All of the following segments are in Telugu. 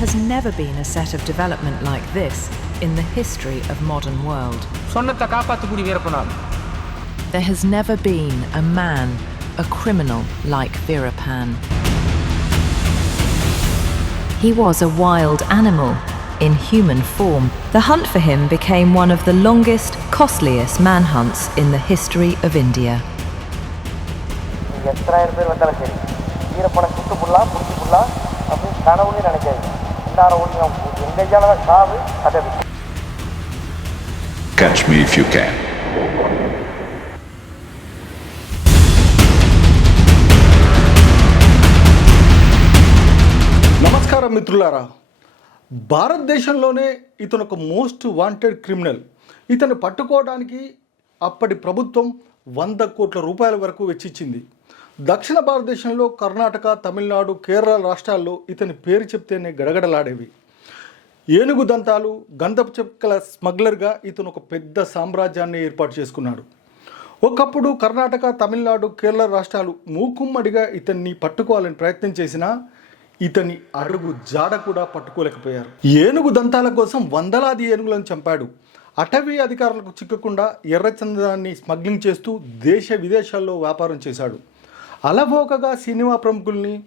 has never been a set of development like this in the history of modern world. சொன்னத்தை காப்பாற்றக்கூடிய வீரப்பனார் There has never been a man, a criminal like Veerapan. He was a wild animal in human form. The hunt for him became one of the longest, costliest manhunts in the history of India. நீங்க எத்தனாயிரம் பேர் வந்தாலும் சரி வீரப்பனை சுட்டு புள்ளா பிடிச்சி புள்ளா அப்படின்னு கனவுலையும் நினைக்காது Catch me if you can. నమస్కారం మిత్రులారా. భారతదేశంలోనే ఇతను ఒక మోస్ట్ వాంటెడ్ క్రిమినల్. ఇతను పట్టుకోవడానికి అప్పటి ప్రభుత్వం వంద కోట్ల రూపాయల వరకు వెచ్చించింది దక్షిణ భారతదేశంలో కర్ణాటక తమిళనాడు కేరళ రాష్ట్రాల్లో ఇతని పేరు చెప్తేనే గడగడలాడేవి. ఏనుగు దంతాలు గంధపు చెక్కల స్మగ్లర్గా ఇతను ఒక పెద్ద సామ్రాజ్యాన్ని ఏర్పాటు చేసుకున్నాడు. ఒకప్పుడు కర్ణాటక తమిళనాడు కేరళ రాష్ట్రాలు మూకుమ్మడిగా ఇతన్ని పట్టుకోవాలని ప్రయత్నం చేసినా ఇతని అడుగు జాడ కూడా పట్టుకోలేకపోయారు. ఏనుగు దంతాల కోసం వందలాది ఏనుగులను చంపాడు. అటవీ అధికారులకు చిక్కకుండా ఎర్రచందనాన్ని స్మగ్లింగ్ చేస్తూ దేశ విదేశాల్లో వ్యాపారం చేశాడు. అలవోకగా సినిమా ప్రముఖుల్ని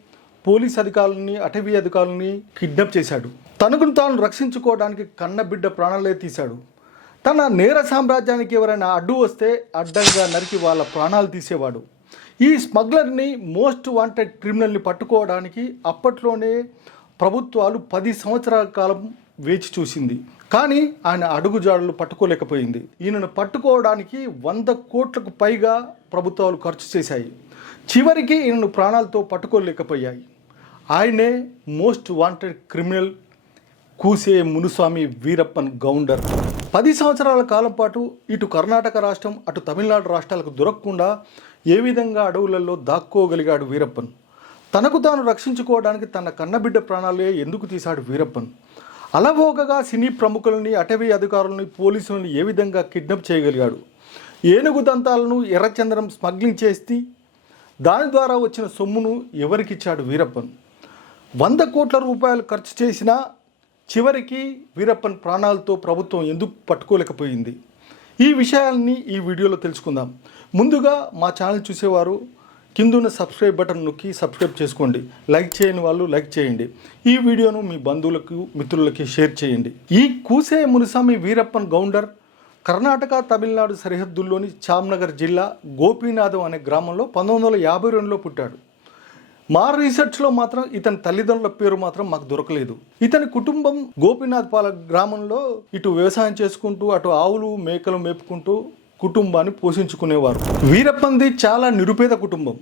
పోలీస్ అధికారులని అటవీ అధికారులని కిడ్నాప్ చేశాడు. తనకును తాను రక్షించుకోవడానికి కన్నబిడ్డ ప్రాణాలే తీశాడు. తన నేర సామ్రాజ్యానికి ఎవరైనా అడ్డు వస్తే అడ్డంగా నరికి వాళ్ళ ప్రాణాలు తీసేవాడు. ఈ స్మగ్లర్ని మోస్ట్ వాంటెడ్ క్రిమినల్ని పట్టుకోవడానికి అప్పట్లోనే ప్రభుత్వాలు పది సంవత్సరాల కాలం వేచి చూసింది. కానీ ఆయన అడుగుజాడలు పట్టుకోలేకపోయింది. ఈయనను పట్టుకోవడానికి వంద కోట్లకు పైగా ప్రభుత్వాలు ఖర్చు చేశాయి. చివరికి ఈయనను ప్రాణాలతో పట్టుకోలేకపోయాయి. ఆయనే most wanted criminal Koose Muniswamy Veerappan Gounder. పది సంవత్సరాల కాలం పాటు ఇటు కర్ణాటక రాష్ట్రం అటు తమిళనాడు రాష్ట్రాలకు దొరకకుండా ఏ విధంగా అడవులలో దాక్కోగలిగాడు వీరప్పన్? తనకు తాను రక్షించుకోవడానికి తన కన్నబిడ్డ ప్రాణాలే ఎందుకు తీశాడు వీరప్పన్? అలవోకగా సినీ ప్రముఖులని అటవీ అధికారులని పోలీసులను ఏ విధంగా కిడ్నాప్ చేయగలిగాడు? ఏనుగు దంతాలను ఎర్రచందనం స్మగ్లింగ్ చేసి దాని ద్వారా వచ్చిన సొమ్మును ఎవరికిచ్చాడు వీరప్పన్? వంద కోట్ల రూపాయలు ఖర్చు చేసినా చివరికి వీరప్పన్ ప్రాణాలతో ప్రభుత్వం ఎందుకు పట్టుకోలేకపోయింది? ఈ విషయాల్ని ఈ వీడియోలో తెలుసుకుందాం. ముందుగా మా ఛానల్ చూసేవారు కిందున్న సబ్స్క్రైబ్ బటన్ నొక్కి సబ్స్క్రైబ్ చేసుకోండి. లైక్ చేయని వాళ్ళు లైక్ చేయండి. ఈ వీడియోను మీ బంధువులకు మిత్రులకి షేర్ చేయండి. ఈ కూసే మునిస్వామి వీరప్పన్ గౌండర్ కర్ణాటక తమిళనాడు సరిహద్దుల్లోని చామ్నగర్ జిల్లా గోపీనాథం అనే గ్రామంలో పంతొమ్మిది వందల యాభై రెండులో పుట్టాడు. మా రీసెర్చ్లో మాత్రం ఇతని తల్లిదండ్రుల పేరు మాత్రం మాకు దొరకలేదు. ఇతని కుటుంబం గోపీనాథ్ పాల గ్రామంలో ఇటు వ్యవసాయం చేసుకుంటూ అటు ఆవులు మేకలు మేపుకుంటూ కుటుంబాన్ని పోషించుకునేవారు. వీరప్పంది చాలా నిరుపేద కుటుంబం.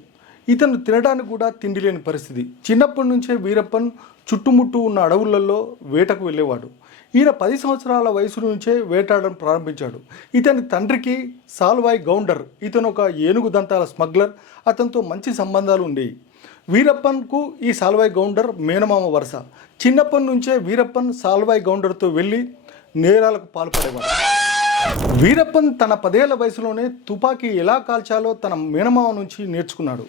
ఇతను తినడానికి కూడా తిండి లేని పరిస్థితి. చిన్నప్పటి నుంచే వీరప్పన్ చుట్టుముట్టు ఉన్న అడవులలో వేటకు వెళ్ళేవాడు. ఈయన పది సంవత్సరాల వయసు నుంచే వేటాడడం ప్రారంభించాడు. ఇతని తండ్రికి సాల్వాయ్ గౌండర్ ఇతను ఒక ఏనుగు దంతాల స్మగ్లర్ అతనితో మంచి సంబంధాలు ఉండేవి వీరప్పన్కు ఈ సాల్వాయ్ గౌండర్ మేనమామ వరుస. చిన్నప్పటి నుంచే వీరప్పన్ సాల్వాయ్ గౌండర్తో వెళ్ళి నేరాలకు పాల్పడేవాడు. వీరప్పన్ తన పదేళ్ళ వయసులోనే తుపాకీ ఎలా కాల్చాలో తన మేనమామ నుంచి నేర్చుకున్నాడు.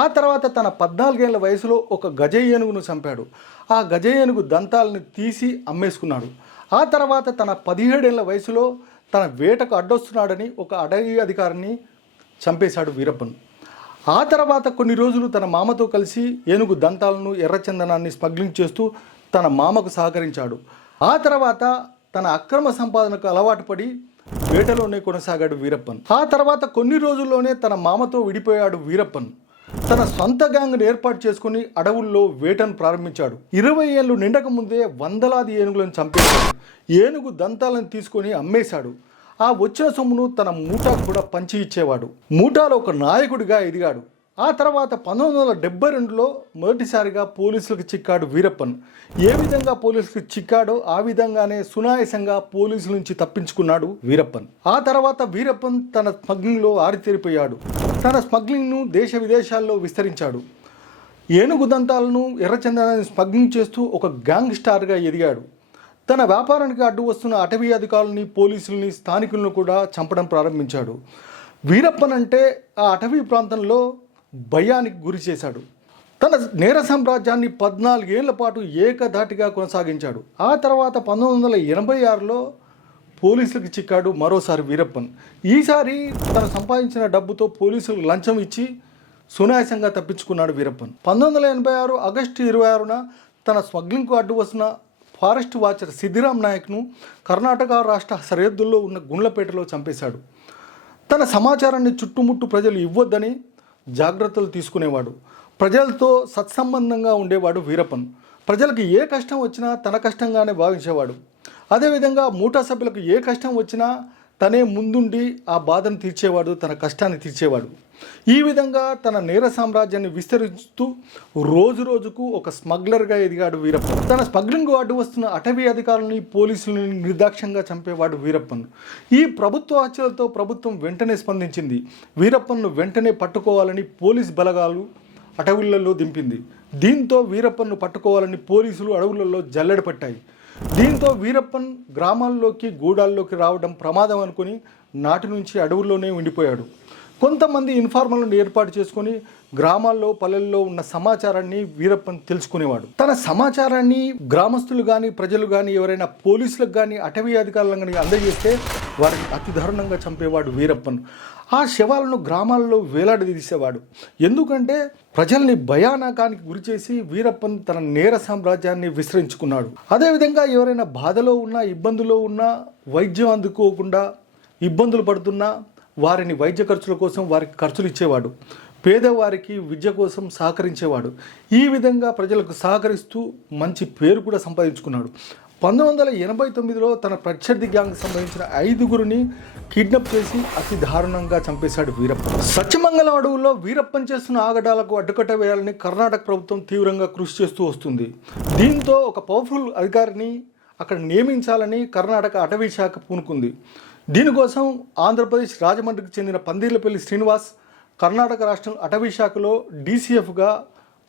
ఆ తర్వాత తన పద్నాలుగేళ్ళ వయసులో ఒక గజ ఏనుగును చంపాడు. ఆ గజ ఏనుగు దంతాలను తీసి అమ్మేసుకున్నాడు. ఆ తర్వాత తన పదిహేడేళ్ళ వయసులో తన వేటకు అడ్డొస్తున్నాడని ఒక అడవి అధికారిని చంపేశాడు వీరప్పన్. ఆ తర్వాత కొన్ని రోజులు తన మామతో కలిసి ఏనుగు దంతాలను ఎర్రచందనాన్ని స్మగ్లింగ్ చేస్తూ తన మామకు సహకరించాడు. ఆ తర్వాత తన అక్రమ సంపాదనకు అలవాటు పడి వేటలోనే కొనసాగాడు వీరప్పన్. ఆ తర్వాత కొన్ని రోజుల్లోనే తన మామతో విడిపోయాడు వీరప్పన్. తన సొంత గ్యాంగ్ను ఏర్పాటు చేసుకుని అడవుల్లో వేటను ప్రారంభించాడు. ఇరవై ఏళ్ళు నిండక ముందే వందలాది ఏనుగులను చంపేశాడు. ఏనుగు దంతాలను తీసుకొని అమ్మేశాడు. ఆ వచ్చిన సొమ్మును తన మూటాకు కూడా పంచి ఇచ్చేవాడు. మూటాలో ఒక నాయకుడిగా ఎదిగాడు. ఆ తర్వాత పంతొమ్మిది వందల డెబ్బై రెండులో మొదటిసారిగా పోలీసులకు చిక్కాడు వీరప్పన్. ఏ విధంగా పోలీసులకు చిక్కాడో ఆ విధంగానే సునాయసంగా పోలీసుల నుంచి తప్పించుకున్నాడు వీరప్పన్. ఆ తర్వాత వీరప్పన్ తన స్మగ్లింగ్లో ఆరితేరిపోయాడు. తన స్మగ్లింగ్ను దేశ విదేశాల్లో విస్తరించాడు. ఏనుగు దంతాలను ఎర్రచందనాన్ని స్మగ్లింగ్ చేస్తూ ఒక గ్యాంగ్ స్టార్గా ఎదిగాడు. తన వ్యాపారానికి అడ్డు వస్తున్న అటవీ అధికారులని పోలీసుల్ని స్థానికులను కూడా చంపడం ప్రారంభించాడు. వీరప్పన్ అంటే ఆ అటవీ ప్రాంతంలో భయానికి గురి చేశాడు. తన నేర సామ్రాజ్యాన్ని పద్నాలుగేళ్ళ పాటు ఏకధాటిగా కొనసాగించాడు. ఆ తర్వాత పంతొమ్మిది వందల ఎనభై ఆరులో పోలీసులకు చిక్కాడు మరోసారి వీరప్పన్. ఈసారి తను సంపాదించిన డబ్బుతో పోలీసులకు లంచం ఇచ్చి సునాయాసంగా తప్పించుకున్నాడు వీరప్పన్. పంతొమ్మిది వందల ఎనభై ఆరు ఆగస్టు ఇరవై ఆరున తన స్మగ్లింగ్కు అడ్డు వస్తున్న ఫారెస్ట్ వాచర్ సిద్ధిరామ్ నాయక్ను కర్ణాటక రాష్ట్ర సరిహద్దుల్లో ఉన్న గుండ్లపేటలో చంపేశాడు. తన సమాచారాన్ని చుట్టుముట్టు ప్రజలు ఇవ్వొద్దని జాగ్రత్తలు తీసుకునేవాడు. ప్రజలతో సత్సంబంధంగా ఉండేవాడు వీరప్పన్. ప్రజలకు ఏ కష్టం వచ్చినా తన కష్టంగానే భావించేవాడు. అదేవిధంగా మూటా సభ్యులకు ఏ కష్టం వచ్చినా తనే ముందుండి ఆ బాధను తీర్చేవాడు తన కష్టాన్ని తీర్చేవాడు. ఈ విధంగా తన నేర సామ్రాజ్యాన్ని విస్తరిస్తూ రోజు రోజుకు ఒక స్మగ్లర్గా ఎదిగాడు వీరప్పన్. తన స్మగ్లింగ్ అడ్డు వస్తున్న అటవీ అధికారులని పోలీసులని నిర్దాక్ష్యంగా చంపేవాడు వీరప్పన్. ఈ ప్రభుత్వ హత్యలతో ప్రభుత్వం వెంటనే స్పందించింది. వీరప్పన్ను వెంటనే పట్టుకోవాలని పోలీస్ బలగాలు అటవులలో దింపింది. దీంతో వీరప్పన్ను పట్టుకోవాలని పోలీసులు అడవులలో జల్లెడ పట్టాయి. దీంతో వీరప్పన్ గ్రామాల్లోకి గూడాల్లోకి రావడం ప్రమాదం అనుకుని నాటి నుంచి అడవుల్లోనే ఉండిపోయాడు. కొంతమంది ఇన్ఫార్మర్లను ఏర్పాటు చేసుకొని గ్రామాల్లో పల్లెల్లో ఉన్న సమాచారాన్ని వీరప్పన్ తెలుసుకునేవాడు. తన సమాచారాన్ని గ్రామస్తులు కానీ ప్రజలు కానీ ఎవరైనా పోలీసులకు కానీ అటవీ అధికారులకు కానీ అందజేస్తే వారిని అతి దారుణంగా చంపేవాడు వీరప్పన్. ఆ శవాలను గ్రామాల్లో వేలాడదీసేవాడు ఎందుకంటే ప్రజల్ని భయానకానికి గురిచేసి వీరప్పన్ తన నేర సామ్రాజ్యాన్ని విస్తరించుకున్నాడు. అదేవిధంగా ఎవరైనా బాధలో ఉన్నా ఇబ్బందులో ఉన్నా వైద్యం అందుకోకుండా ఇబ్బందులు పడుతున్నా వారిని వైద్య ఖర్చుల కోసం వారికి ఖర్చులు ఇచ్చేవాడు. పేదవారికి విద్య కోసం సహకరించేవాడు. ఈ విధంగా ప్రజలకు సహకరిస్తూ మంచి పేరు కూడా సంపాదించుకున్నాడు. పంతొమ్మిది వందల ఎనభై తొమ్మిదిలో తన ప్రత్యర్థి గ్యాంగ్ సంబంధించిన ఐదుగురిని కిడ్నాప్ చేసి అతి దారుణంగా చంపేశాడు వీరప్పన్ సత్యమంగళం అడవుల్లో వీరప్పన్ చేస్తున్న ఆగడాలకు అడ్డుకట్ట వేయాలని కర్ణాటక ప్రభుత్వం తీవ్రంగా కృషి చేస్తూ వస్తుంది. దీంతో ఒక పవర్ఫుల్ అధికారిని అక్కడ నియమించాలని కర్ణాటక అటవీ శాఖ పూనుకుంది. దీనికోసం ఆంధ్రప్రదేశ్ రాజమండ్రికి చెందిన పందిర్లపల్లి శ్రీనివాస్ కర్ణాటక రాష్ట్రం అటవీ శాఖలో డీసీఎఫ్గా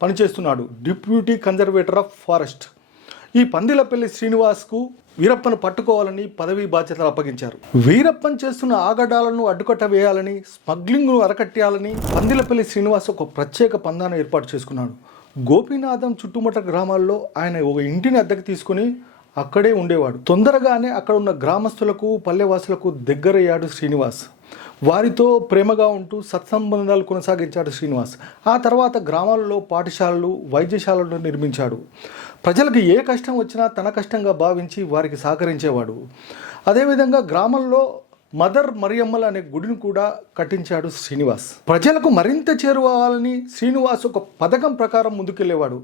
పనిచేస్తున్నాడు. Deputy conservator of forest. ఈ పందిలపల్లి శ్రీనివాస్కు వీరప్పను పట్టుకోవాలని పదవీ బాధ్యతలు అప్పగించారు. వీరప్పన్ చేస్తున్న ఆగడాలను అడ్డుకట్ట వేయాలని స్మగ్లింగ్ను అరకట్టేయాలని పందిలపల్లి శ్రీనివాస్ ఒక ప్రత్యేక పందాను ఏర్పాటు చేసుకున్నాడు. గోపీనాథం చుట్టుముట్ట గ్రామాల్లో ఆయన ఒక ఇంటిని అద్దెకు తీసుకుని అక్కడే ఉండేవాడు. తొందరగానే అక్కడ ఉన్న గ్రామస్తులకు పల్లెవాసులకు దగ్గరయ్యాడు శ్రీనివాస్. వారితో ప్రేమగా ఉంటూ సత్సంబంధాలు కొనసాగించాడు శ్రీనివాస్. ఆ తర్వాత గ్రామాలలో పాఠశాలలు వైద్యశాలలు నిర్మించాడు. ప్రజలకు ఏ కష్టం వచ్చినా తన కష్టంగా భావించి వారికి సహకరించేవాడు. అదేవిధంగా గ్రామంలో మదర్ మరియమ్మల అనే గుడిని కూడా కట్టించాడు శ్రీనివాస్. ప్రజలకు మరింత చేరువాలని శ్రీనివాస్ ఒక పథకం ప్రకారం ముందుకెళ్ళేవాడు.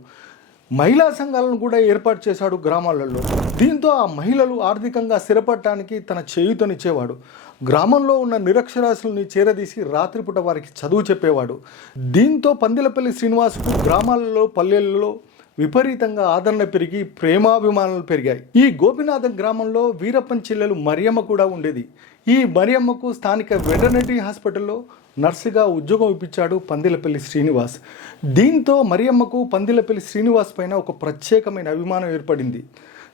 మహిళా సంఘాలను కూడా ఏర్పాటు చేశాడు గ్రామాలలో. దీంతో ఆ మహిళలు ఆర్థికంగా స్థిరపడటానికి తన చేయుతనిచ్చేవాడు. గ్రామంలో ఉన్న నిరక్షరాస్యుల్ని చేరదీసి రాత్రిపూట వారికి చదువు చెప్పేవాడు. దీంతో పందిలపల్లి శ్రీనివాసుకు గ్రామాలలో పల్లెల్లో విపరీతంగా ఆదరణ పెరిగి ప్రేమాభిమానాలు పెరిగాయి. ఈ గోపినాథం గ్రామంలో వీరప్పన్ చెల్లెలు మరియమ్మ కూడా ఉండేది. ఈ మరియమ్మకు స్థానిక వెటర్నరీ హాస్పిటల్లో నర్సుగా ఉద్యోగం ఇప్పించాడు పందిలపల్లి శ్రీనివాస్. దీంతో మరియమ్మకు పందిలపల్లి శ్రీనివాస్ పైన ఒక ప్రత్యేకమైన అభిమానం ఏర్పడింది.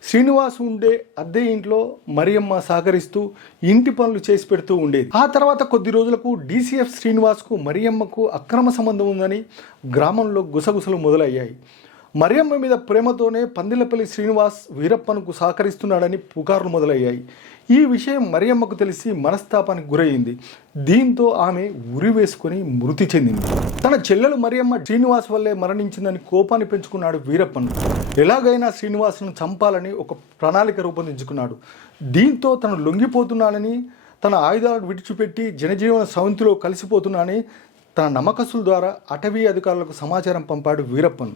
శ్రీనివాస్ ఉండే అద్దె ఇంట్లో మరియమ్మ సహకరిస్తూ ఇంటి పనులు చేసి పెడుతూ ఉండేది. ఆ తర్వాత కొద్ది రోజులకు డీసీఎఫ్ శ్రీనివాస్కు మరియమ్మకు అక్రమ సంబంధం ఉందని గ్రామంలో గుసగుసలు మొదలయ్యాయి. మరియమ్మ మీద ప్రేమతోనే పందిలపల్లి శ్రీనివాస్ వీరప్పన్కు సహకరిస్తున్నాడని పుకార్లు మొదలయ్యాయి. ఈ విషయం మరియమ్మకు తెలిసి మనస్తాపానికి గురయ్యింది దీంతో ఆమె ఉరి వేసుకొని మృతి చెందింది. తన చెల్లెలు మరియమ్మ శ్రీనివాస్ వల్లే మరణించిందని కోపాన్ని పెంచుకున్నాడు వీరప్పన్. ఎలాగైనా శ్రీనివాస్ను చంపాలని ఒక ప్రణాళిక రూపొందించుకున్నాడు. దీంతో తను లొంగిపోతున్నానని తన ఆయుధాలను విడిచిపెట్టి జనజీవన సవంతిలో కలిసిపోతున్నానని తన నమ్మకస్తుల ద్వారా అటవీ అధికారులకు సమాచారం పంపాడు వీరప్పన్.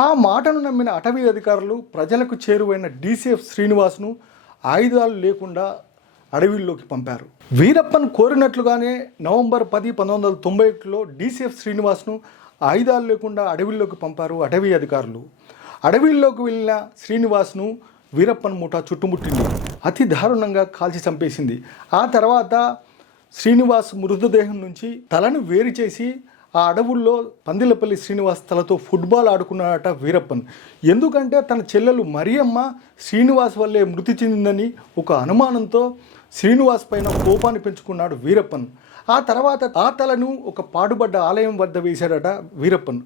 ఆ మాటను నమ్మిన అటవీ అధికారులు ప్రజలకు చేరువైన డీసీఎఫ్ శ్రీనివాస్ను ఆయుధాలు లేకుండా అడవిల్లోకి పంపారు. వీరప్పన్ కోరినట్లుగానే నవంబర్ పది పంతొమ్మిది వందల తొంభై ఒకటిలో డీసీఎఫ్ శ్రీనివాస్ను ఆయుధాలు లేకుండా అడవిల్లోకి పంపారు అటవీ అధికారులు. అడవిల్లోకి వెళ్ళిన శ్రీనివాస్ను వీరప్పన్ మూట చుట్టుముట్టింది. అతి దారుణంగా కాల్చి చంపేసింది. ఆ తర్వాత శ్రీనివాస్ మృతదేహం నుంచి తలను వేరు చేసి ఆ అడవుల్లో పందిలపల్లి శ్రీనివాస్ తలతో ఫుట్బాల్ ఆడుకున్నాడట వీరప్పన్. ఎందుకంటే తన చెల్లెలు మరియమ్మ శ్రీనివాస్ వల్లే మృతి చెందిందని ఒక అనుమానంతో శ్రీనివాస్ పైన కోపాన్ని పెంచుకున్నాడు వీరప్పన్. ఆ తర్వాత ఆ తలను ఒక పాడుబడ్డ ఆలయం వద్ద వేశాడట వీరప్పన్.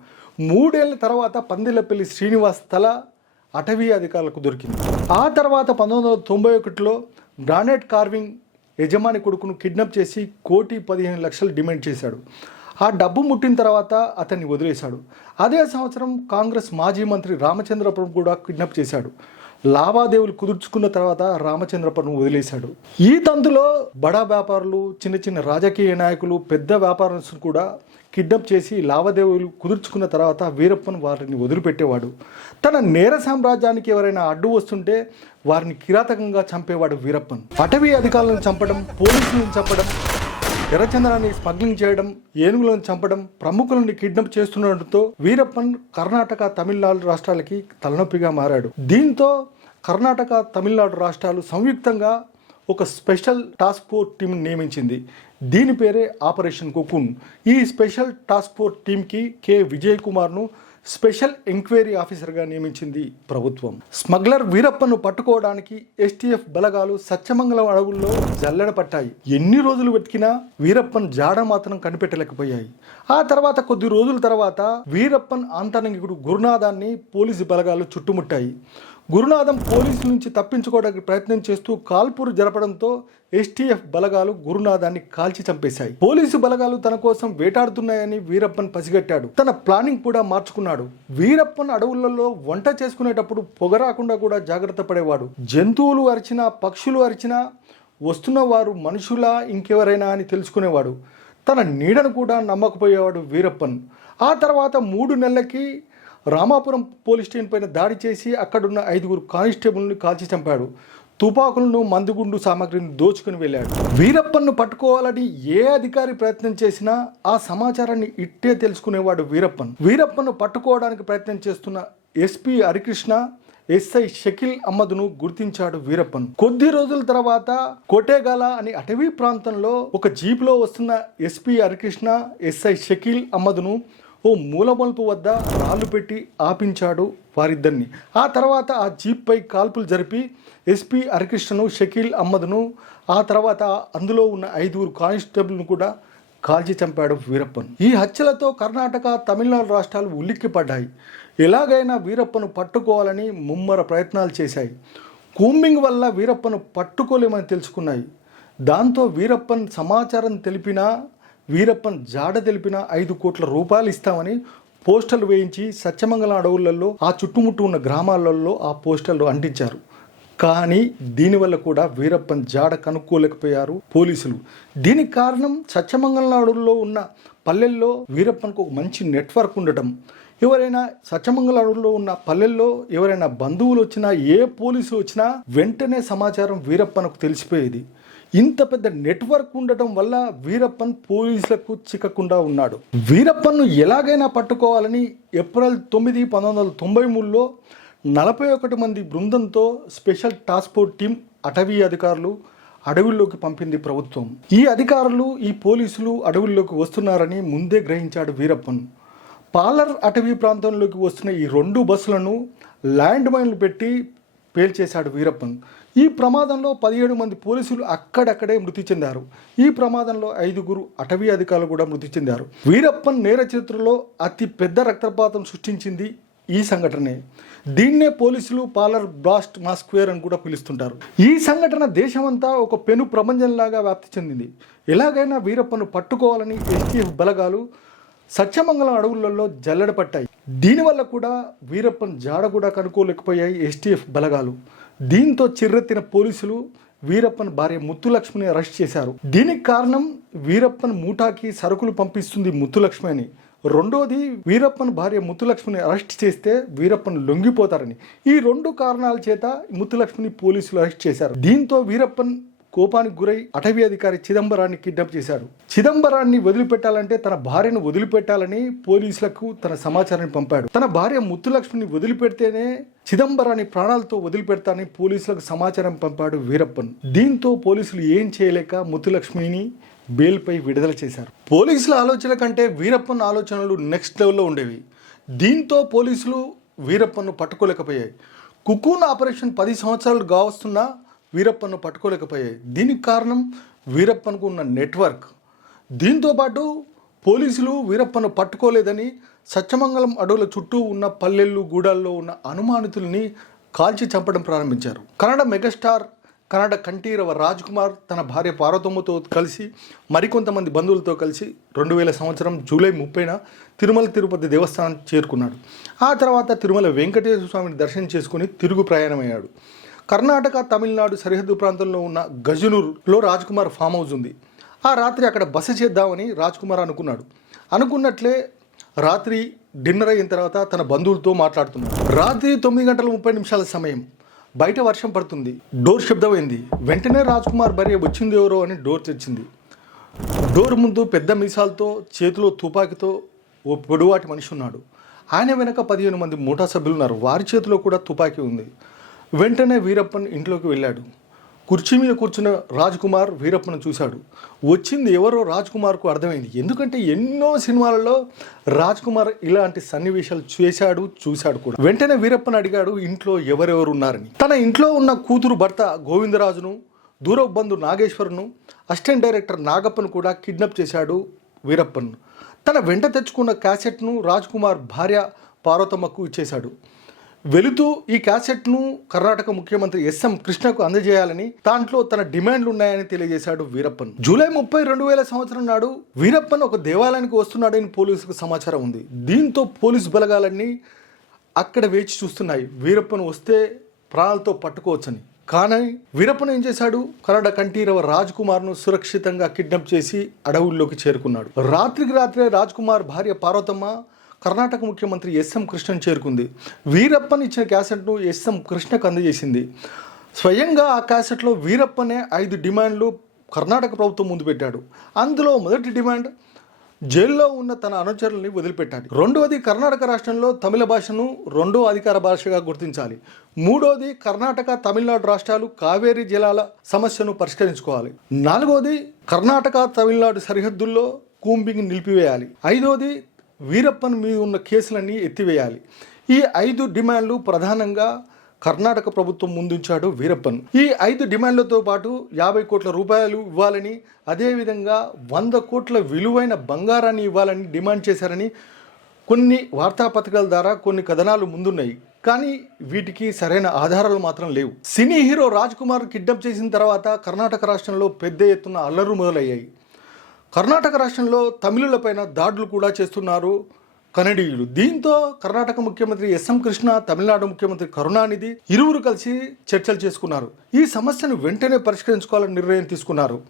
మూడేళ్ళ తర్వాత పందిలపల్లి శ్రీనివాస్ తల అటవీ అధికారులకు దొరికింది. ఆ తర్వాత పంతొమ్మిది వందల తొంభై ఒకటిలో గ్రానైట్ కార్వింగ్ యజమాని కొడుకును కిడ్నాప్ చేసి కోటి పదిహేను లక్షలు డిమాండ్ చేశాడు. ఆ డబ్బు ముట్టిన తర్వాత అతన్ని వదిలేశాడు. అదే సంవత్సరం కాంగ్రెస్ మాజీ మంత్రి రామచంద్రపురం కూడా కిడ్నాప్ చేశాడు. లావాదేవీలు కుదుర్చుకున్న తర్వాత రామచంద్రపురం వదిలేశాడు. ఈ తంతులో బడా వ్యాపారులు చిన్న చిన్న రాజకీయ నాయకులు పెద్ద వ్యాపారస్తులు కూడా కిడ్నాప్ చేసి లావాదేవీలు కుదుర్చుకున్న తర్వాత వీరప్పన్ వారిని వదిలిపెట్టేవాడు. తన నేర సామ్రాజ్యానికి ఎవరైనా అడ్డు వస్తుంటే వారిని కిరాతకంగా చంపేవాడు వీరప్పన్. అటవీ అధికారులను చంపడం పోలీసులను చంపడం ఎర్రచందనాన్ని స్మగ్లింగ్ చేయడం ఏనుగులను చంపడం ప్రముఖులను కిడ్నాప్ చేస్తుండటంతో వీరప్పన్ కర్ణాటక తమిళనాడు రాష్ట్రాలకి తలనొప్పిగా మారాడు. దీంతో కర్ణాటక తమిళనాడు రాష్ట్రాలు సంయుక్తంగా ఒక స్పెషల్ టాస్క్ ఫోర్స్ టీం నియమించింది. దీని పేరే ఆపరేషన్ కుకున్. ఈ స్పెషల్ టాస్క్ ఫోర్స్ టీంకి కె విజయ్ కుమార్ను స్పెషల్ ఎంక్వైరీ ఆఫీసర్గా నియమించింది ప్రభుత్వం. స్మగ్లర్ వీరప్పను పట్టుకోవడానికి ఎస్టీఎఫ్ బలగాలు సత్యమంగళం అడవుల్లో జల్లెడ పట్టాయి. ఎన్ని రోజులు వెతికినా వీరప్పన్ జాడ మాత్రం కనిపెట్టలేకపోయాయి. ఆ తర్వాత కొద్ది రోజుల తర్వాత వీరప్పన్ ఆంతరంగికుడు గురునాథాన్ని పోలీసు బలగాలు చుట్టుముట్టాయి. గురునాథం పోలీసు నుంచి తప్పించుకోవడానికి ప్రయత్నం చేస్తూ కాల్పురు జరపడంతో ఎస్టీఎఫ్ బలగాలు గురునాథాన్ని కాల్చి చంపేశాయి. పోలీసు బలగాలు తన కోసం వేటాడుతున్నాయని వీరప్పన్ పసిగట్టాడు. తన ప్లానింగ్ కూడా మార్చుకున్నాడు. వీరప్పన్ అడవులలో వంట చేసుకునేటప్పుడు పొగ రాకుండా కూడా జాగ్రత్త పడేవాడు. జంతువులు అరిచినా పక్షులు అరిచినా వస్తున్న వారు మనుషులా ఇంకెవరైనా అని తెలుసుకునేవాడు. తన నీడను కూడా నమ్మకపోయేవాడు వీరప్పన్. ఆ తర్వాత మూడు నెలలకి రామాపురం పోలీస్ స్టేషన్ పైన దాడి చేసి అక్కడున్న ఐదుగురు కానిస్టేబుల్ని కాల్చి చంపాడు. తుపాకులను మందుగుండు సామాగ్రిని దోచుకుని వెళ్ళాడు. వీరప్పన్ను పట్టుకోవాలని ఏ అధికారి ప్రయత్నం చేసినా ఆ సమాచారాన్ని ఇట్టే తెలుసుకునేవాడు వీరప్పన్. వీరప్పన్ను పట్టుకోవడానికి ప్రయత్నం చేస్తున్న ఎస్పీ హరికృష్ణ ఎస్ఐ షకిల్ అహ్మద్ను గుర్తించాడు వీరప్పన్. కొద్ది రోజుల తర్వాత కోటేగాల అని అటవీ ప్రాంతంలో ఒక జీప్లో వస్తున్న ఎస్పీ హరికృష్ణ ఎస్ఐ షకిల్ అహ్మద్ను ఓ మూలమలుపు వద్ద రాళ్ళు పెట్టి ఆపించాడు వారిద్దరిని. ఆ తర్వాత ఆ జీప్పై కాల్పులు జరిపి ఎస్పీ హరికృష్ణను షకీల్ అహ్మద్ను ఆ తర్వాత అందులో ఉన్న ఐదుగురు కానిస్టేబుల్ను కూడా కాల్చి చంపాడు వీరప్పన్. ఈ హత్యలతో కర్ణాటక తమిళనాడు రాష్ట్రాలు ఉలిక్కిపడ్డాయి. ఎలాగైనా వీరప్పను పట్టుకోవాలని ముమ్మర ప్రయత్నాలు చేశాయి. కూంబింగ్ వల్ల వీరప్పను పట్టుకోలేమని తెలుసుకున్నాయి. దాంతో వీరప్పన్ సమాచారం తెలిపినా వీరప్పన్ జాడ తెలిపిన ఐదు కోట్ల రూపాయలు ఇస్తామని పోస్టర్లు వేయించి సత్యమంగళం అడవులలో ఆ చుట్టుముట్టు ఉన్న గ్రామాలలో ఆ పోస్టర్లు అంటించారు. కానీ దీనివల్ల కూడా వీరప్పన్ జాడ కనుక్కోలేకపోయారు పోలీసులు. దీనికి కారణం సత్యమంగళం అడవుల్లో ఉన్న పల్లెల్లో వీరప్పన్కు ఒక మంచి నెట్వర్క్ ఉండటం. ఎవరైనా సత్యమంగళ అడవుల్లో ఉన్న పల్లెల్లో ఎవరైనా బంధువులు వచ్చినా ఏ పోలీసు వచ్చినా వెంటనే సమాచారం వీరప్పనకు తెలిసిపోయేది. ఇంత పెద్ద నెట్వర్క్ ఉండటం వల్ల వీరప్పన్ పోలీసులకు చిక్కకుండా ఉన్నాడు. వీరప్పన్ను ఎలాగైనా పట్టుకోవాలని ఏప్రిల్ తొమ్మిది పంతొమ్మిది వందల తొంభై మూడులో నలభై ఒకటి మంది బృందంతో స్పెషల్ టాస్క్ ఫోర్స్ టీం అటవీ అధికారులు అడవుల్లోకి పంపింది ప్రభుత్వం. ఈ అధికారులు ఈ పోలీసులు అడవుల్లోకి వస్తున్నారని ముందే గ్రహించాడు వీరప్పన్. పాలర్ అటవీ ప్రాంతంలోకి వస్తున్న ఈ రెండు బస్సులను ల్యాండ్ మైన్లు పెట్టి పేల్చేశాడు వీరప్పన్. ఈ ప్రమాదంలో పదిహేడు మంది పోలీసులు అక్కడక్కడే మృతి చెందారు. ఈ ప్రమాదంలో ఐదుగురు అటవీ అధికారులు కూడా మృతి చెందారు. వీరప్పన్ నేర చరిత్రలో అతి పెద్ద రక్తపాతం సృష్టించింది ఈ సంఘటనే. దీన్నే పోలీసులు పాలర్ బ్లాస్ట్ మాస్క్వేర్ అని కూడా పిలుస్తుంటారు. ఈ సంఘటన దేశమంతా ఒక పెను ప్రపంచంలాగా వ్యాప్తి చెందింది. ఎలాగైనా వీరప్పను పట్టుకోవాలని ఎస్టీఎఫ్ బలగాలు సత్యమంగళం అడవులలో జల్లెడ పట్టాయి. దీనివల్ల కూడా వీరప్పన్ జాడ కూడా కనుక్కోలేకపోయాయి ఎస్టీఎఫ్ బలగాలు. దీంతో చిర్రెత్తిన పోలీసులు వీరప్పన్ భార్య ముత్తులక్ష్మిని అరెస్ట్ చేశారు. దీనికి కారణం వీరప్పన్ మూటాకి సరుకులు పంపిస్తుంది ముత్తులక్ష్మి అని. రెండోది వీరప్పన్ భార్య ముత్తులక్ష్మిని అరెస్ట్ చేస్తే వీరప్పన్ లొంగిపోతారని. ఈ రెండు కారణాల చేత ముత్తులక్ష్మిని పోలీసులు అరెస్ట్ చేశారు. దీంతో వీరప్పన్ కోపానికి గురై అటవీ అధికారి చిదంబరాన్ని కిడ్నాప్ చేశారు. చిదంబరాన్ని వదిలిపెట్టాలంటే తన భార్యను వదిలిపెట్టాలని పోలీసులకు తన సమాచారాన్ని పంపాడు. తన భార్య ముత్తులక్ష్మిని వదిలిపెడితేనే చిదంబరాన్ని ప్రాణాలతో వదిలిపెడతానని పోలీసులకు సమాచారం పంపాడు వీరప్పన్. దీంతో పోలీసులు ఏం చేయలేక ముత్తులక్ష్మిని బెయిల్పై విడుదల చేశారు. పోలీసుల ఆలోచన కంటే వీరప్పన్ ఆలోచనలు నెక్స్ట్ లెవెల్లో ఉండేవి. దీంతో పోలీసులు వీరప్పన్ను పట్టుకోలేకపోయాయి. కుకూన్ ఆపరేషన్ పది సంవత్సరాలు కావస్తున్నా వీరప్పను పట్టుకోలేకపోయాయి. దీనికి కారణం వీరప్పన్కు ఉన్న నెట్వర్క్. దీంతోపాటు పోలీసులు వీరప్పను పట్టుకోలేదని సత్యమంగళం అడవుల చుట్టూ ఉన్న పల్లెళ్ళు గూడాల్లో ఉన్న అనుమానితుల్ని కాల్చి చంపడం ప్రారంభించారు. కన్నడ మెగాస్టార్ కన్నడ కంఠీరవ రాజ్ కుమార్ తన భార్య పార్వతమ్మతో కలిసి మరికొంతమంది బంధువులతో కలిసి రెండు వేల సంవత్సరం జూలై ముప్పైన తిరుమల తిరుపతి దేవస్థానం చేరుకున్నాడు. ఆ తర్వాత తిరుమల వెంకటేశ్వర స్వామిని దర్శనం చేసుకుని తిరుగు ప్రయాణమయ్యాడు. కర్ణాటక తమిళనాడు సరిహద్దు ప్రాంతంలో ఉన్న గజనూరులో రాజ్ కుమార్ ఫామ్ హౌస్ ఉంది. ఆ రాత్రి అక్కడ బస చేద్దామని రాజ్ కుమార్ అనుకున్నాడు. అనుకున్నట్లే రాత్రి డిన్నర్ అయిన తర్వాత తన బంధువులతో మాట్లాడుతున్నాడు. రాత్రి తొమ్మిది గంటల ముప్పై నిమిషాల సమయం. బయట వర్షం పడుతుంది. డోర్ శబ్దమైంది వెంటనే రాజ్ కుమార్ భార్య వచ్చింది ఎవరో అని డోర్ తెచ్చింది డోర్ ముందు పెద్ద మీసాలతో చేతిలో తుపాకీతో ఓ పొడువాటి మనిషి ఉన్నాడు. ఆయన వెనక పదిహేను మంది మూటా సభ్యులు ఉన్నారు. వారి చేతిలో కూడా తుపాకీ ఉంది. వెంటనే వీరప్పన్ ఇంట్లోకి వెళ్ళాడు. కుర్చీ మీద కూర్చున్న రాజ్ కుమార్ వీరప్పను చూశాడు. వచ్చింది ఎవరో రాజ్ కుమార్కు అర్థమైంది. ఎందుకంటే ఎన్నో సినిమాలలో రాజ్ కుమార్ ఇలాంటి సన్నివేశాలు చేశాడు చూశాడు కూడా. వెంటనే వీరప్పన్ అడిగాడు ఇంట్లో ఎవరెవరు ఉన్నారని తన ఇంట్లో ఉన్న కూతురు భర్త గోవిందరాజును దూరబంధు బంధు నాగేశ్వరను అసిస్టెంట్ డైరెక్టర్ నాగప్పను కూడా కిడ్నాప్ చేశాడు వీరప్పన్. తన వెంట తెచ్చుకున్న క్యాసెట్ను రాజ్ కుమార్ భార్య పార్వతమ్మకు ఇచ్చేశాడు. వెళుతూ ఈ క్యాసెట్ను కర్ణాటక ముఖ్యమంత్రి ఎస్ఎం కృష్ణకు అందజేయాలని దాంట్లో తన డిమాండ్లు ఉన్నాయని తెలియజేశాడు వీరప్పన్. జూలై ముప్పై రెండు వేల సంవత్సరం నాడు వీరప్పన్ ఒక దేవాలయానికి వస్తున్నాడని పోలీసులకు సమాచారం ఉంది. దీంతో పోలీసు బలగాలన్నీ అక్కడ వేచి చూస్తున్నాయి. వీరప్పన్ వస్తే ప్రాణాలతో పట్టుకోవచ్చని. కానీ వీరప్పన్ ఏం చేశాడు? కన్నడ కంఠీరవ రాజ్ కుమార్ను సురక్షితంగా కిడ్నాప్ చేసి అడవుల్లోకి చేరుకున్నాడు. రాత్రికి రాత్రే రాజ్ కుమార్ భార్య పార్వతమ్మ కర్ణాటక ముఖ్యమంత్రి ఎస్ఎం కృష్ణన్ చేరుకుంది. వీరప్పన్ ఇచ్చిన క్యాసెట్ను ఎస్ఎం కృష్ణకు అందజేసింది. స్వయంగా ఆ క్యాసెట్లో వీరప్పనే ఐదు డిమాండ్లు కర్ణాటక ప్రభుత్వం ముందు పెట్టాడు. అందులో మొదటి డిమాండ్ జైల్లో ఉన్న తన అనుచరుల్ని వదిలిపెట్టాలి. రెండవది కర్ణాటక రాష్ట్రంలో తమిళ భాషను రెండో అధికార భాషగా గుర్తించాలి. మూడోది కర్ణాటక తమిళనాడు రాష్ట్రాలు కావేరీ జలాల సమస్యను పరిష్కరించుకోవాలి. నాలుగోది కర్ణాటక తమిళనాడు సరిహద్దుల్లో కూంబింగ్ నిలిపివేయాలి. ఐదోది వీరప్పన్ మీద ఉన్న కేసులన్నీ ఎత్తివేయాలి. ఈ ఐదు డిమాండ్లు ప్రధానంగా కర్ణాటక ప్రభుత్వం ముందుంచాడు వీరప్పన్. ఈ ఐదు డిమాండ్లతో పాటు యాభై కోట్ల రూపాయలు ఇవ్వాలని అదేవిధంగా వంద కోట్ల విలువైన బంగారాన్ని ఇవ్వాలని డిమాండ్ చేశారని కొన్ని వార్తాపత్రికల ద్వారా కొన్ని కథనాలు ముందున్నాయి. కానీ వీటికి సరైన ఆధారాలు మాత్రం లేవు. Cine hero Raj Kumar kidnap చేసిన తర్వాత కర్ణాటక రాష్ట్రంలో పెద్ద ఎత్తున అల్లరు మొదలయ్యాయి. కర్ణాటక రాష్ట్రంలో తమిళులపైన దాడులు కూడా చేస్తున్నారు కనడీయులు దీంతో కర్ణాటక ముఖ్యమంత్రి ఎస్ఎం కృష్ణ తమిళనాడు ముఖ్యమంత్రి కరుణానిధి ఇరువురు కలిసి చర్చలు చేసుకున్నారు. ఈ సమస్యను వెంటనే పరిష్కరించుకోవాలని నిర్ణయం తీసుకున్నారు.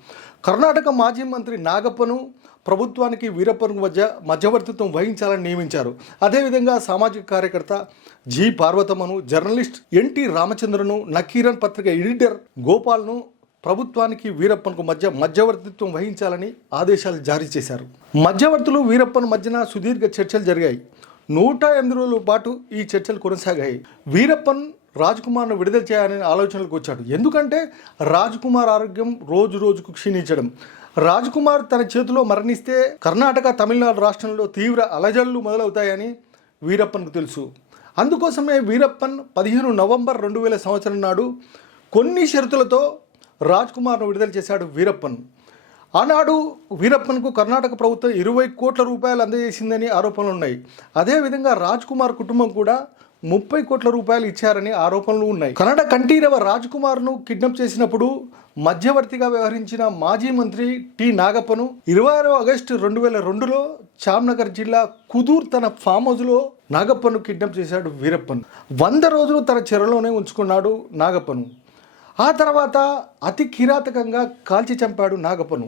కర్ణాటక మాజీ మంత్రి నాగప్పను ప్రభుత్వానికి వీరప్పను మధ్య మధ్యవర్తిత్వం వహించాలని నియమించారు. అదేవిధంగా సామాజిక కార్యకర్త జి. పార్వతమ్మను జర్నలిస్ట్ ఎన్టీ రామచంద్రను నకీరన్ పత్రిక ఎడిటర్ గోపాల్ను ప్రభుత్వానికి వీరప్పన్కు మధ్య మధ్యవర్తిత్వం వహించాలని ఆదేశాలు జారీ చేశారు. మధ్యవర్తులు వీరప్పన్ మధ్యన సుదీర్ఘ చర్చలు జరిగాయి. నూట ఎనిమిది రోజుల పాటు ఈ చర్చలు కొనసాగాయి. వీరప్పన్ రాజ్కుమార్ను విడుదల చేయాలనే ఆలోచనలకు వచ్చాడు. ఎందుకంటే రాజ్ కుమార్ ఆరోగ్యం రోజు రోజుకు క్షీణించడం. రాజ్కుమార్ తన చేతిలో మరణిస్తే కర్ణాటక తమిళనాడు రాష్ట్రంలో తీవ్ర అలజడులు మొదలవుతాయని వీరప్పన్కు తెలుసు. అందుకోసమే వీరప్పన్ పదిహేను నవంబర్ రెండు వేల సంవత్సరం నాడు కొన్ని షరతులతో రాజ్ కుమార్ను విడుదల చేశాడు వీరప్పన్. ఆనాడు వీరప్పన్కు కర్ణాటక ప్రభుత్వం ఇరవై కోట్ల రూపాయలు అందజేసిందని ఆరోపణలు ఉన్నాయి. అదేవిధంగా రాజ్ కుమార్ కుటుంబం కూడా ముప్పై కోట్ల రూపాయలు ఇచ్చారని ఆరోపణలు ఉన్నాయి. కన్నడ కంఠీరవ రాజ్ కుమార్ను కిడ్నాప్ చేసినప్పుడు మధ్యవర్తిగా వ్యవహరించిన మాజీ మంత్రి టి నాగప్పను ఇరవై ఆరో ఆగస్టు రెండు వేల రెండులో చామ్నగర్ జిల్లా కుదూర్ తన ఫామ్ హౌస్లో నాగప్పను కిడ్నాప్ చేశాడు వీరప్పన్. వంద రోజులు తన చెరలోనే ఉంచుకున్నాడు నాగప్పను. ఆ తర్వాత అతి కిరాతకంగా కాల్చి చంపాడు నాగప్పను.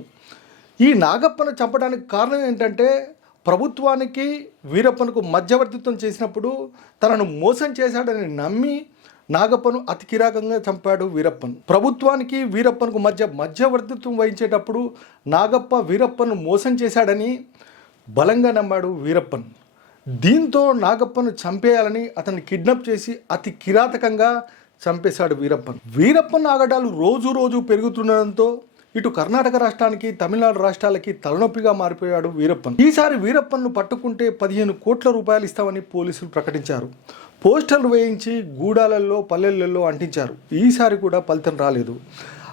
ఈ నాగప్పను చంపడానికి కారణం ఏంటంటే ప్రభుత్వానికి వీరప్పనకు మధ్యవర్తిత్వం చేసినప్పుడు తనను మోసం చేశాడని నమ్మి నాగప్పను అతి కిరాకంగా చంపాడు వీరప్పన్. ప్రభుత్వానికి వీరప్పన్కు మధ్య మధ్యవర్తిత్వం వహించేటప్పుడు నాగప్ప వీరప్పను మోసం చేశాడని బలంగా నమ్మాడు వీరప్పన్. దీంతో నాగప్పను చంపేయాలని అతన్ని కిడ్నాప్ చేసి అతి కిరాతకంగా చంపేశాడు వీరప్పన్. వీరప్పన్ ఆగడాలు రోజు రోజు పెరుగుతుండడంతో ఇటు కర్ణాటక రాష్ట్రానికి తమిళనాడు రాష్ట్రాలకి తలనొప్పిగా మారిపోయాడు వీరప్పన్. ఈసారి వీరప్పన్ను పట్టుకుంటే పదిహేను కోట్ల రూపాయలు ఇస్తామని పోలీసులు ప్రకటించారు. పోస్టర్లు వేయించి గూడాలలో పల్లెలలో అంటించారు. ఈసారి కూడా ఫలితం రాలేదు.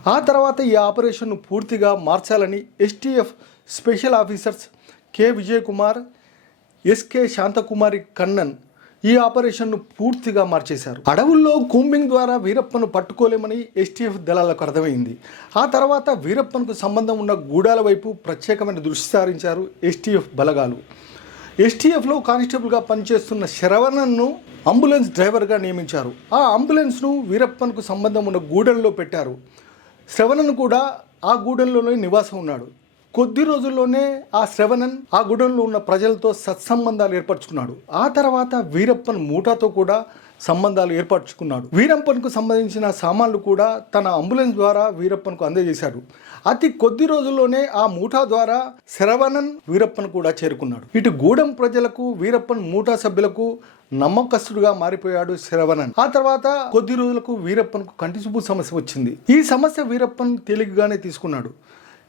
ఆ తర్వాత ఈ ఆపరేషన్ను పూర్తిగా మార్చాలని STF special officers K. Vijay Kumar SK Shanthakumari Kannan ఈ ఆపరేషన్ను పూర్తిగా మార్చేశారు. అడవుల్లో కూంబింగ్ ద్వారా వీరప్పను పట్టుకోలేమని ఎస్టీఎఫ్ దళాలకు అర్థమైంది. ఆ తర్వాత వీరప్పన్కు సంబంధం ఉన్న గూడాల వైపు ప్రత్యేకమైన దృష్టి సారించారు ఎస్టీఎఫ్ బలగాలు. ఎస్టీఎఫ్లో కానిస్టేబుల్గా పనిచేస్తున్న శరవణన్ను అంబులెన్స్ డ్రైవర్గా నియమించారు. ఆ అంబులెన్స్ను వీరప్పన్కు సంబంధం ఉన్న గూడెంలో పెట్టారు. శ్రవణన్ కూడా ఆ గూడెంలోనే నివాసం ఉన్నాడు. కొద్ది రోజుల్లోనే ఆ శ్రవణన్ ఆ గూడెంలో ఉన్న ప్రజలతో సత్సంబంధాలు ఏర్పరచుకున్నాడు. ఆ తర్వాత వీరప్పన్ మూటాతో కూడా సంబంధాలు ఏర్పరచుకున్నాడు. వీరప్పన్కు సంబంధించిన సామాన్లు కూడా తన అంబులెన్స్ ద్వారా వీరప్పన్కు అందజేశాడు అతి కొద్ది రోజుల్లోనే ఆ మూఠా ద్వారా శరవణన్ వీరప్పన్ కూడా చేరుకున్నాడు. ఇటు గూడెం ప్రజలకు వీరప్పన్ మూఠా సభ్యులకు నమ్మకస్తుడుగా మారిపోయాడు శరవణన్. ఆ తర్వాత కొద్ది రోజులకు వీరప్పన్కు కంటిచూపు సమస్య వచ్చింది. ఈ సమస్య వీరప్పన్ తేలికగానే తీసుకున్నాడు.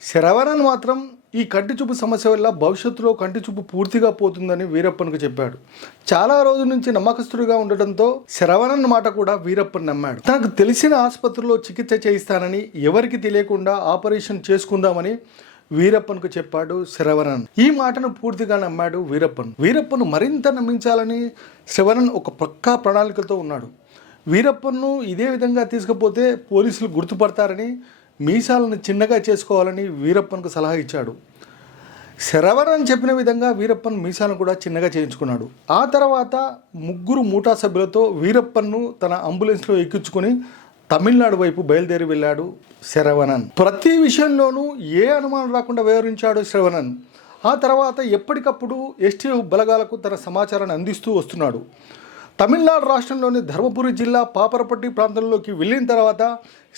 శరవణన్ మాత్రం ఈ కంటి చూపు సమస్య వల్ల భవిష్యత్తులో కంటి చూపు పూర్తిగా పోతుందని వీరప్పన్కు చెప్పాడు. చాలా రోజుల నుంచి నమ్మకస్తుడిగా ఉండడంతో శరవణన్ మాట కూడా వీరప్పన్ నమ్మాడు. తనకు తెలిసిన ఆసుపత్రిలో చికిత్స చేయిస్తానని ఎవరికి తెలియకుండా ఆపరేషన్ చేసుకుందామని వీరప్పన్కు చెప్పాడు శరవణన్. ఈ మాటను పూర్తిగా నమ్మాడు వీరప్పన్. వీరప్పను మరింత నమ్మించాలని శరవణన్ ఒక పక్కా ప్రణాళికతో ఉన్నాడు. వీరప్పన్ను ఇదే విధంగా తీసుకుపోతే పోలీసులు గుర్తుపడతారని మీసాలను చిన్నగా చేసుకోవాలని వీరప్పన్కు సలహా ఇచ్చాడు. శరవరన్ చెప్పిన విధంగా వీరప్పన్ మీసాలను కూడా చిన్నగా చేయించుకున్నాడు. ఆ తర్వాత ముగ్గురు మూటా సభ్యులతో వీరప్పన్ను తన అంబులెన్స్లో ఎక్కించుకొని తమిళనాడు వైపు బయలుదేరి వెళ్ళాడు శరవణన్. ప్రతి విషయంలోనూ ఏ అనుమానం రాకుండా వ్యవహరించాడు శ్రవణన్. ఆ తర్వాత ఎప్పటికప్పుడు ఎస్టీ బలగాలకు తన సమాచారాన్ని అందిస్తూ వస్తున్నాడు. తమిళనాడు రాష్ట్రంలోని ధర్మపురి జిల్లా పాపరపట్టి ప్రాంతంలోకి వెళ్ళిన తర్వాత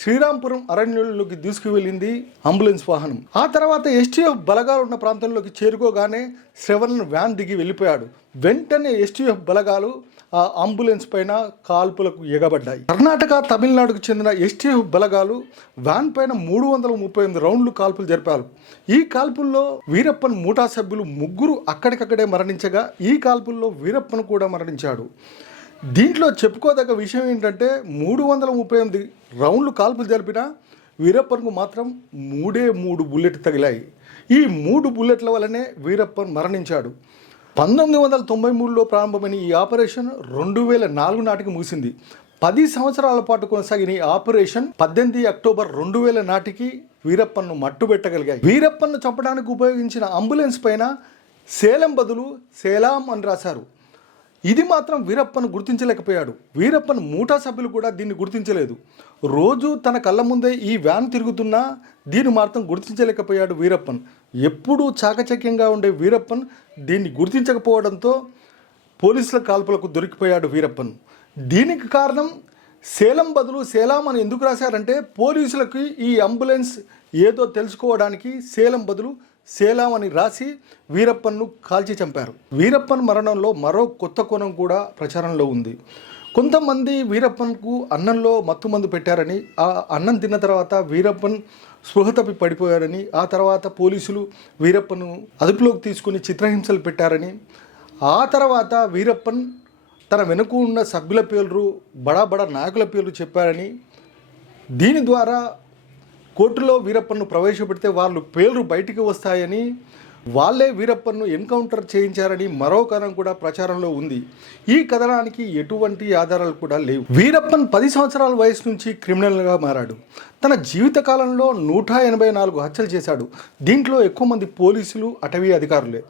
శ్రీరాంపురం అరణ్యంలోకి తీసుకువెళ్ళింది అంబులెన్స్ వాహనం. ఆ తర్వాత ఎస్టీఎఫ్ బలగాలు ఉన్న ప్రాంతంలోకి చేరుకోగానే శ్రవణ్ వ్యాన్ దిగి వెళ్ళిపోయాడు. వెంటనే ఎస్టీఎఫ్ బలగాలు ఆ అంబులెన్స్ పైన కాల్పులకు ఎగబడ్డాయి. కర్ణాటక తమిళనాడుకు చెందిన ఎస్టీఎఫ్ బలగాలు వ్యాన్ పైన మూడు వందల ముప్పై ఎనిమిది రౌండ్లు కాల్పులు జరిపారు. ఈ కాల్పుల్లో వీరప్పన్ మూటా సభ్యులు ముగ్గురు అక్కడికక్కడే మరణించగా ఈ కాల్పుల్లో వీరప్పన్ కూడా మరణించాడు. దీంట్లో చెప్పుకోదగ్గ విషయం ఏంటంటే మూడు వందల ముప్పై ఎనిమిది రౌండ్లు కాల్పులు జరిపిన వీరప్పన్కు మాత్రం మూడే మూడు బుల్లెట్ తగిలాయి. ఈ మూడు బుల్లెట్ల వల్లనే వీరప్పన్ మరణించాడు. పంతొమ్మిది వందల తొంభై మూడులో ప్రారంభమైన ఈ ఆపరేషన్ రెండు వేల నాలుగు నాటికి ముగిసింది. పది సంవత్సరాల పాటు కొనసాగిన ఈ ఆపరేషన్ పద్దెనిమిది అక్టోబర్ రెండు వేల నాటికి వీరప్పన్ను మట్టుబెట్టగలిగాయి వీరప్పన్ను చంపడానికి ఉపయోగించిన అంబులెన్స్ పైన సేలం బదులు సేలాం అని రాశారు. ఇది మాత్రం వీరప్పను గుర్తించలేకపోయాడు. వీరప్పన్ మూటా సభ్యులు కూడా దీన్ని గుర్తించలేదు. రోజు తన కళ్ళ ముందే ఈ వ్యాన్ తిరుగుతున్నా దీన్ని మాత్రం గుర్తించలేకపోయాడు వీరప్పన్. ఎప్పుడూ చాకచక్యంగా ఉండే వీరప్పన్ దీన్ని గుర్తించకపోవడంతో పోలీసుల కాల్పులకు దొరికిపోయాడు వీరప్పన్. దీనికి కారణం సేలం బదులు సేలాం అని ఎందుకు రాశారంటే పోలీసులకి ఈ అంబులెన్స్ ఏదో తెలుసుకోవడానికి సేలం బదులు సేలాం అని రాసి వీరప్పన్ను కాల్చి చంపారు. వీరప్పన్ మరణంలో మరో కొత్త కోణం కూడా ప్రచారంలో ఉంది. కొంతమంది వీరప్పన్కు అన్నంలో మత్తుమందు పెట్టారని ఆ అన్నం తిన్న తర్వాత వీరప్పన్ స్పృహ తప్పి పడిపోయారని ఆ తర్వాత పోలీసులు వీరప్పను అదుపులోకి తీసుకుని చిత్రహింసలు పెట్టారని ఆ తర్వాత వీరప్పన్ తన వెనుక ఉన్న సభ్యుల పేర్లు బడా బడా నాయకుల పేర్లు చెప్పారని దీని ద్వారా కోర్టులో వీరప్పన్ను ప్రవేశపెడితే వాళ్ళు పేర్లు బయటికి వస్తాయని వాళ్ళే వీరప్పన్ను ఎన్కౌంటర్ చేయించారని మరో కథనం కూడా ప్రచారంలో ఉంది. ఈ కథనానికి ఎటువంటి ఆధారాలు కూడా లేవు. వీరప్పన్ పది సంవత్సరాల వయసు నుంచి క్రిమినల్గా మారాడు. తన జీవితకాలంలో నూట ఎనభై నాలుగు హత్యలు చేశాడు. దీంట్లో ఎక్కువ మంది పోలీసులు అటవీ అధికారులే.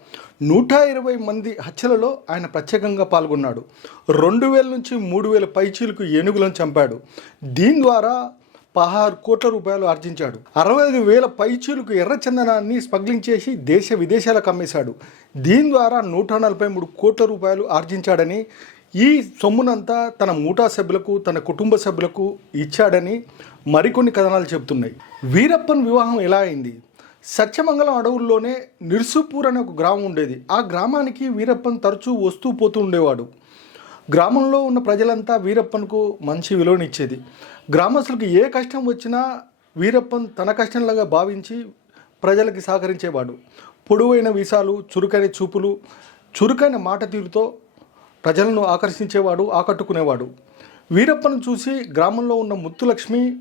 నూట ఇరవై మంది హత్యలలో ఆయన ప్రత్యేకంగా పాల్గొన్నాడు. రెండు వేల నుంచి మూడు వేల పైచీలకు ఏనుగులను చంపాడు. దీని ద్వారా పదహారు కోట్ల రూపాయలు ఆర్జించాడు. అరవై ఐదు వేల పైచీలకు ఎర్ర చందనాన్ని స్మగ్లింగ్ చేసి దేశ విదేశాలకు అమ్మేశాడు. దీని ద్వారా నూట నలభై మూడు కోట్ల రూపాయలు ఆర్జించాడని ఈ సొమ్మునంతా తన మూటా సభ్యులకు తన కుటుంబ సభ్యులకు ఇచ్చాడని మరికొన్ని కథనాలు చెబుతున్నాయి. వీరప్పన్ వివాహం ఎలా అయింది? సత్యమంగళం అడవుల్లోనే నిర్సుపూర్ అనే ఒక గ్రామం ఉండేది. ఆ గ్రామానికి వీరప్పన్ తరచూ వస్తూ పోతూ ఉండేవాడు. గ్రామంలో ఉన్న ప్రజలంతా వీరప్పన్కు మంచి విలువనిచ్చేది. గ్రామస్తులకు ఏ కష్టం వచ్చినా వీరప్పన్ తన కష్టంలాగా భావించి ప్రజలకి సహకరించేవాడు. పొడవైన వీసాలు చురుకైన చూపులు చురుకైన మాట తీరుతో ప్రజలను ఆకర్షించేవాడు ఆకట్టుకునేవాడు. వీరప్పను చూసి గ్రామంలో ఉన్న ముత్తులక్ష్మి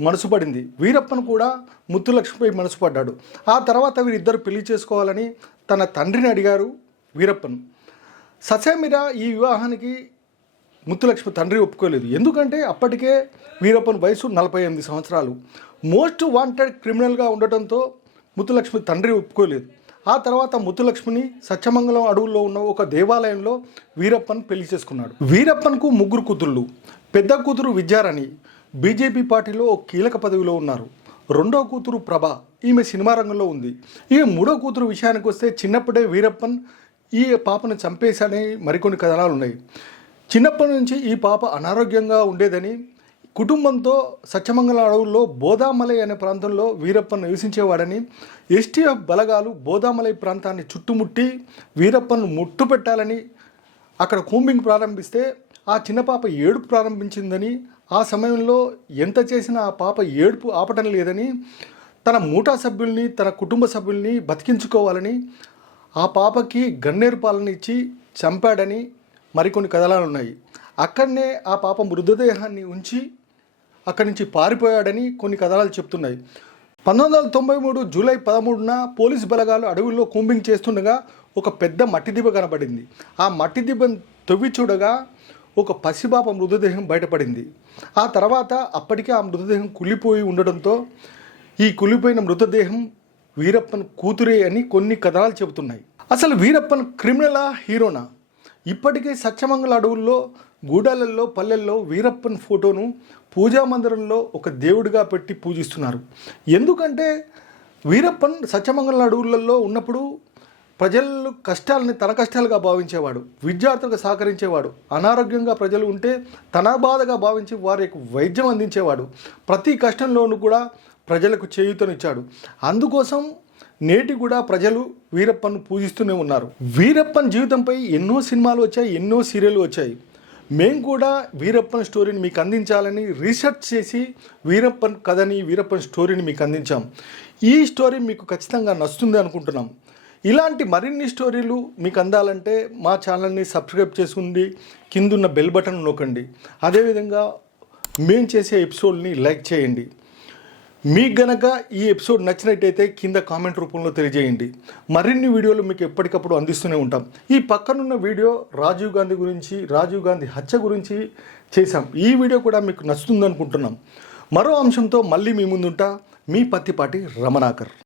మనసుపడింది. వీరప్పను వీరప్పన్ కూడా ముత్తులక్ష్మిపై మనసుపడ్డాడు. ఆ తర్వాత వీరిద్దరు పెళ్ళి చేసుకోవాలని తన తండ్రిని అడిగారు వీరప్పన్. ససేమిరా ఈ వివాహానికి ముత్తులక్ష్మి తండ్రి ఒప్పుకోలేదు. ఎందుకంటే అప్పటికే వీరప్పన్ వయసు నలభై ఎనిమిది సంవత్సరాలు. మోస్ట్ వాంటెడ్ క్రిమినల్గా ఉండటంతో ముత్తులక్ష్మి తండ్రి ఒప్పుకోలేదు. ఆ తర్వాత ముత్తులక్ష్మిని సత్యమంగళం అడవుల్లో ఉన్న ఒక దేవాలయంలో వీరప్పన్ పెళ్ళి చేసుకున్నాడు. వీరప్పన్కు ముగ్గురు కూతుళ్ళు పెద్ద కూతురు విద్యారాణి బీజేపీ పార్టీలో ఒక కీలక పదవిలో ఉన్నారు. రెండో కూతురు ప్రభ ఈమె సినిమా రంగంలో ఉంది. ఈ మూడో కూతురు విషయానికి వస్తే చిన్నప్పుడే వీరప్పన్ ఈ పాపను చంపేశాడని మరికొన్ని కథనాలు ఉన్నాయి చిన్నప్పటి నుంచి ఈ పాప అనారోగ్యంగా ఉండేదని కుటుంబంతో సత్యమంగళ అడవుల్లో బోదామలై అనే ప్రాంతంలో వీరప్ప నివసించేవాడని ఎస్టీఎఫ్ బలగాలు బోదామలై ప్రాంతాన్ని చుట్టుముట్టి వీరప్పన్ను ముట్టు పెట్టాలని అక్కడ కూంబింగ్ ప్రారంభిస్తే ఆ చిన్న పాప ఏడుపు ప్రారంభించిందని ఆ సమయంలో ఎంత చేసినా ఆ పాప ఏడుపు ఆపటం లేదని తన మూటా సభ్యుల్ని తన కుటుంబ సభ్యుల్ని బతికించుకోవాలని ఆ పాపకి గన్నేరు పాలన ఇచ్చి చంపాడని మరికొన్ని కథనాలు ఉన్నాయి అక్కడనే ఆ పాప మృతదేహాన్ని ఉంచి అక్కడి నుంచి పారిపోయాడని కొన్ని కథనాలు చెప్తున్నాయి. పంతొమ్మిది వందల తొంభై మూడు జూలై పదమూడున పోలీస్ బలగాలు అడవుల్లో కూంబింగ్ చేస్తుండగా ఒక పెద్ద మట్టి దిబ్బ కనబడింది. ఆ మట్టి దిబ్బను తవ్వి చూడగా ఒక పసిపాప మృతదేహం బయటపడింది. ఆ తర్వాత అప్పటికే ఆ మృతదేహం కుళ్ళిపోయి ఉండడంతో ఈ కుళ్ళిపోయిన మృతదేహం వీరప్పన్ కూతురే అని కొన్ని కథనాలు చెబుతున్నాయి. అసలు వీరప్పన్ క్రిమినలా హీరోనా? ఇప్పటికే సత్యమంగళ అడవుల్లో గూడాలల్లో పల్లెల్లో వీరప్పన్ ఫోటోను పూజా మందిరంలో ఒక దేవుడిగా పెట్టి పూజిస్తున్నారు. ఎందుకంటే వీరప్పన్ సత్యమంగళ అడవులలో ఉన్నప్పుడు ప్రజలు కష్టాలని తన కష్టాలుగా భావించేవాడు విద్యార్థులకు సహకరించేవాడు అనారోగ్యంగా ప్రజలు ఉంటే తన బాధగా భావించి వారికి వైద్యం అందించేవాడు. ప్రతి కష్టంలోనూ కూడా ప్రజలకు చేయూతనిచ్చాడు. అందుకోసం నేటి కూడా ప్రజలు వీరప్పను పూజిస్తూనే ఉన్నారు. వీరప్పన్ జీవితంపై ఎన్నో సినిమాలు వచ్చాయి ఎన్నో సీరియల్లు వచ్చాయి. మేము కూడా వీరప్పన్ స్టోరీని మీకు అందించాలని రీసెర్చ్ చేసి వీరప్పన్ కథని వీరప్పన్ స్టోరీని మీకు అందించాం. ఈ స్టోరీ మీకు ఖచ్చితంగా నచ్చుతుంది అనుకుంటున్నాం. ఇలాంటి మరిన్ని స్టోరీలు మీకు అందాలంటే మా ఛానల్ని సబ్స్క్రైబ్ చేసుకుంది కిందున్న బెల్ బటన్ నొక్కండి. అదేవిధంగా మేము చేసే ఎపిసోడ్ని లైక్ చేయండి. మీకు గనక ఈ ఎపిసోడ్ నచ్చినట్టయితే కింద కామెంట్ రూపంలో తెలియజేయండి. మరిన్ని వీడియోలు మీకు ఎప్పటికప్పుడు అందిస్తూనే ఉంటాం. ఈ పక్కనున్న వీడియో రాజీవ్ గాంధీ గురించి రాజీవ్ గాంధీ హత్య గురించి చేశాం. ఈ వీడియో కూడా మీకు నచ్చుతుంది అనుకుంటున్నాం మరో అంశంతో మళ్ళీ మీ ముందుంటా. మీ పత్తిపాటి రమణాకర్.